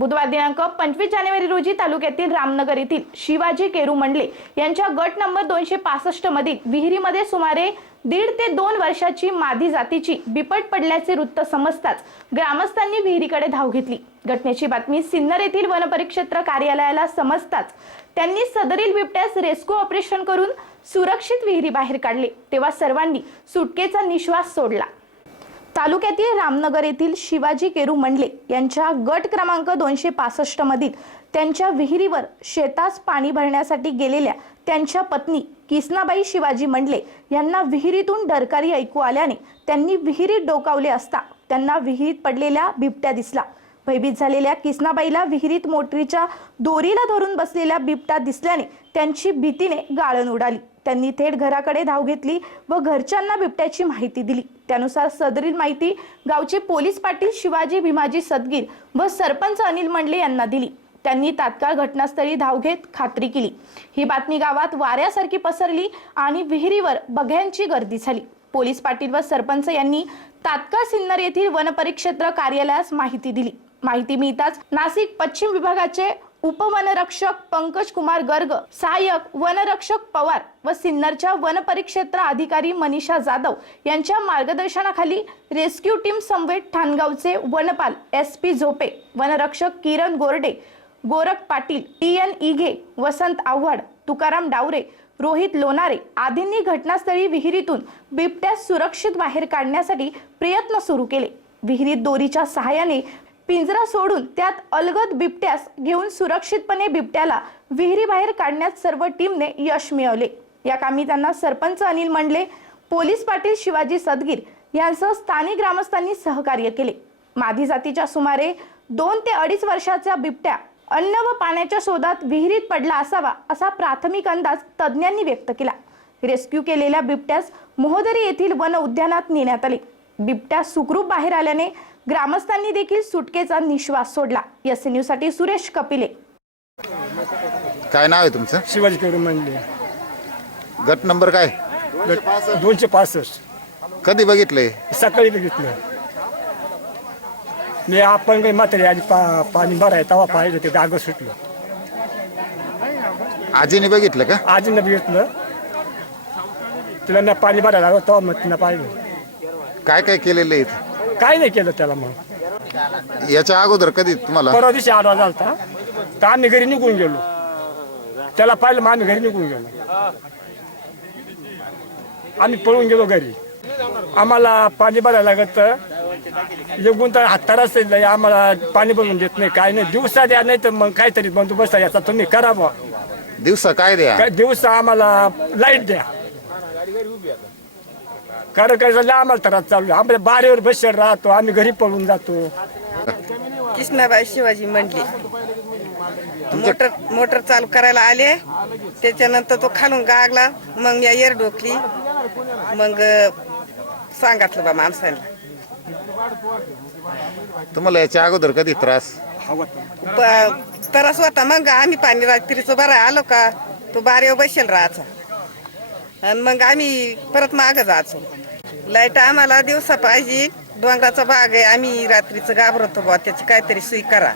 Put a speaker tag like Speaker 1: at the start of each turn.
Speaker 1: बुधवार दिनांक पंचवीस जानेवारी रोजी तालुक्यातील रामनगर येथील शिवाजी केरू मंडले यांच्या गट नंबर दोनशे पासष्ट मधील विहिरीमध्ये सुमारे दीड ते दोन वर्षाची मादी जातीची बिपट पडल्याचे वृत्त समजताच ग्रामस्थांनी विहिरीकडे धाव घेतली. घटनेची बातमी सिन्नर येथील वनपरिक्षेत्र कार्यालयाला समजताच त्यांनी सदरील बिबट्यास रेस्क्यू ऑपरेशन करून सुरक्षित विहिरी बाहेर काढले. तेव्हा सर्वांनी सुटकेचा निश्वास सोडला. तालुक्यातील रामनगर येथील शिवाजी केरू मंडले यांच्या गट क्रमांक दोनशे पासष्ट मधील त्यांच्या विहिरीवर शेतास पाणी भरण्यासाठी गेलेल्या त्यांच्या पत्नी किसनाबाई शिवाजी मंडले यांना विहिरीतून डरकारी ऐकू आल्याने त्यांनी विहिरीत डोकावले असता त्यांना विहिरीत पडलेल्या बिबट्या दिसला. भयभीत झालेल्या किसनाबाईला विहिरीत मोटरीच्या दोरीला धरून बसलेल्या बिबट्या दिसल्याने त्यांची भीतीने गाळण उडाली. त्यांनी थेट घराकडे धाव घेतली व घरच्यांना बिबट्याची माहिती दिली. त्यानुसार सदरील माहिती गावचे पोलीस पाटील शिवाजी भीमाजी सदगीर व सरपंच अनिल मंडले यांना दिली. त्यांनी तात्काळ घटनास्थळी धाव घेत खात्री केली. ही बातमी गावात वाऱ्यासारखी पसरली आणि विहिरीवर बघ्यांची गर्दी झाली. पोलीस पाटील व सरपंच यांनी तात्काळ सिन्नर येथील वनपरिक्षेत्र कार्यालयास माहिती दिली. माहिती मिळताच नाशिक पश्चिम विभागाचे उपवनरक्षक पंकज कुमार गर्ग सहाय्यक वनरक्षक पवार व सिन्नरच्या वनपरिक्षेत्र अधिकारी मनीषा जाधव यांच्या मार्गदर्शनाखाली रेस्क्यू टीम समवेत ठाणगावचे वनपाल एस पी झोपे वनरक्षक किरण गोरडे गोरख पाटील टी एन इघे वसंत आव्हाड तुकाराम डावरे रोहित लोणारे आदींनी घटनास्थळी विहिरीतून बिबट्या सुरक्षित बाहेर काढण्यासाठी प्रयत्न सुरू केले. विहिरीत दोरीच्या सहाय्याने पिंजरा सोडून त्यात अलगद बिबट्यास घेऊन सुरक्षितपणे बिबट्याला विहिरीबाहेर काढण्यात सर्व टीमने यश मिळवले. या कामी त्यांना सरपंच अनिल मंडले पोलीस पाटील शिवाजी सदगीर यांसह स्थानिक ग्रामस्थांनी सहकार्य केले. मादी जातीच्या सुमारे दोन ते अडीच वर्षाच्या बिबट्या अन्न व पाण्याच्या शोधात विहिरीत पडला असावा असा प्राथमिक अंदाज तज्ज्ञांनी व्यक्त केला. रेस्क्यू केलेल्या बिबट्यास मोहदरी येथील वन उद्यानात नेण्यात आले. बिबट्या सुखरूप बाहेर आल्याने ग्रामस्थांनी देखील सुटकेचा निश्वास सोडला. एस न्यूजसाठी सुरेश कपिले.
Speaker 2: काय नाव आहे तुमचं?
Speaker 3: शिवाजी केरू म्हणले
Speaker 2: गट नंबर काय?
Speaker 3: दोनशे पासष्ट.
Speaker 2: कधी बघितलंय
Speaker 3: सकाळी बघितलं. मी आपण काही म्हातारी आधी पा पाणी भराय तवा पाहिजे ते डाग सुटलं.
Speaker 2: आजीने बघितलं का?
Speaker 3: आजीनं बघितलं. तिला मी पाणी भरायला लागलो तेव्हा मग तिनं पाहिलं.
Speaker 2: काय काय केलेलं आहे इथं?
Speaker 3: काय नाही केलं त्याला मग?
Speaker 2: याच्या अगोदर कधी तुम्हाला?
Speaker 3: परवा दिवशी आडवा झालता. तर आम्ही घरी निघून गेलो. त्याला पाहिलं मग आम्ही घरी निघून गेलो. आम्ही पळून गेलो घरी. आम्हाला पाणी भरायला लागत. एकूण तर हाताराच आम्हाला पाणी भरून देत नाही काय नाही. दिवसा द्या नाही तर मग काहीतरी बंदोबस्त याचा तुम्ही करा बुवा.
Speaker 2: दिवसा काय द्या?
Speaker 3: काय दिवसा आम्हाला लाइट द्या. कारण काय झालं आम्हाला त्रास चालू आहे. आम्हाला बारेवर बसर राहतो आम्ही घरी पळून जातो.
Speaker 4: कृष्णाबाई शिवाजी मंडली. मोटर मोटर चालू करायला आले. त्याच्यानंतर तो खालून गागला. मग या एर डोकली मग अं, सांगितलं बा माणसाला.
Speaker 2: तुम्हाला याच्या अगोदर कधी त्रास?
Speaker 4: प- त्रास होता. मग आम्ही पाणी रात्रीचं बरं आलो का? तो बारेवर बसेल राहायचा. आणि मग आम्ही परत माग जायचो. लाइट आम्हाला दिवसा पाहिजे. डोंगराचा भाग आहे. आम्ही रात्रीचं घाबरतो बा त्याची काहीतरी सोयी करा.